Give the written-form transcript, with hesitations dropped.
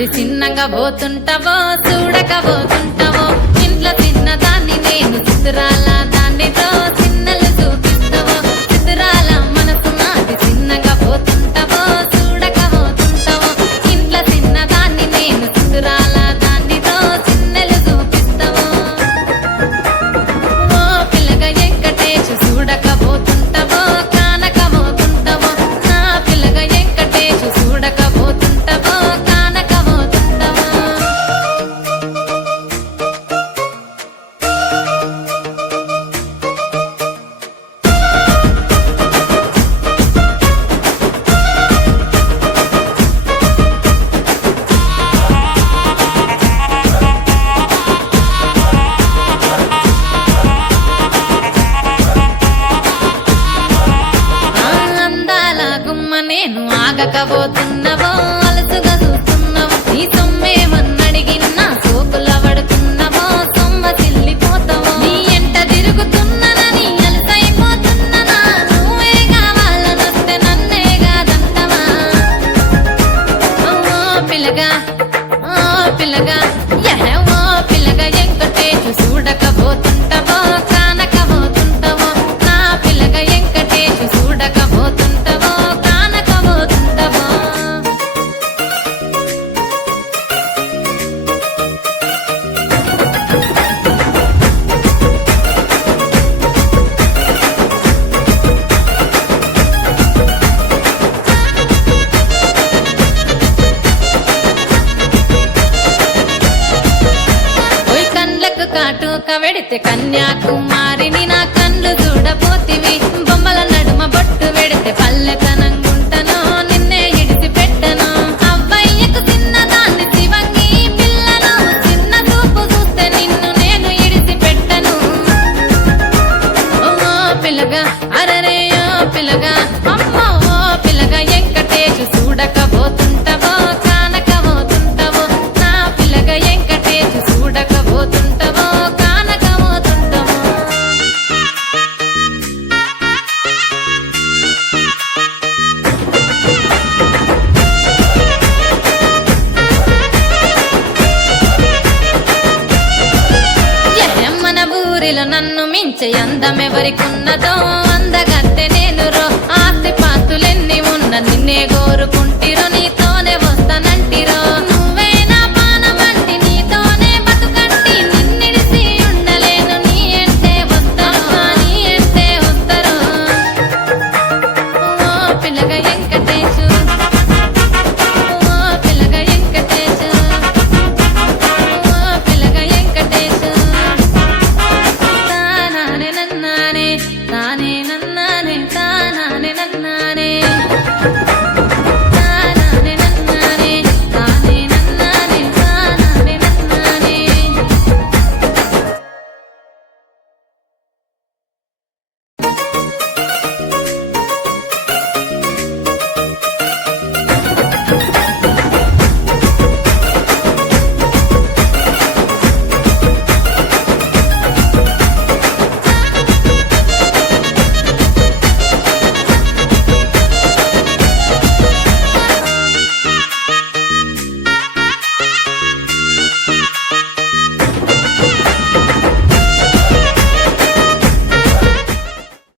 నాది చిన్నగా పోతుంటావో చూడకపోతుంటావో ఇంట్లో చిన్నదాన్ని నేను చిత్రాల దాన్నితో చిన్నలు చూపిస్తావో చిత్రాల మనసు నాది చిన్నగా పోతుంటావో చూడకపోతుంటావో ఇంట్లో చిన్నదాన్ని నేను చిత్రాల దాన్నితో చిన్నలు చూపిస్తావో ఓ పిల్లగా వెంకటేష్ చూడకపోతుంటావో కానకపోతుంటావో నా పిల్లగా వెంకటేష్ చూడకపోతుంటావో కానకపోతుంటావో అందాల గుమ్మ నేను ఆగకపోతున్నావో అలసుగా చూస్తున్నావో నీ సొమ్మేమన్నడిగినా సోకుల పడుతున్నావో సొమ్మ చిల్లిపోతావో నీ ఎంట తిరుగుతున్నానని అలసైపోతున్నానా నువ్వే కావాలనొస్తే నన్నే కాదంటవా ఓ పిల్లగా యహ ఓ పిల్లగా వెంకటేష్ చూడకపోతుంటావో కానకపోతుంటావో నా పిల్లగా వెంకటేష్ చూడకపోతుంటావో కానకపోతుంటావో ఓయ్ కండ్లకు కాటుక వెడితే కన్యాకుమారిని నా కండ్లు చూడపోతివి బొమ్మల నడుమ బొట్టు వెడితే పల్లెతనంగుంటను నిన్నే ఇడిసి పెట్టను అవ్వయ్యకు చిన్నదాన్ని శివంగి పిల్లను చిన్న చూపు చూస్తే నిన్ను నేను ఇడిసి పెట్టను ఓ పిల్లగా అరరే ఓ పిల్లగా అమ్మో ఓ పిల్లగా వెంకటేష్ చూడకపోతుంటావో కానకపోతుంటావో నా పిల్లగా వెంకటేష్ చూడకపోతుంటావో కానకపోతుంటావో మన ఊరిలో నన్ను మించే అందమెవరికున్నదో అందగత్తె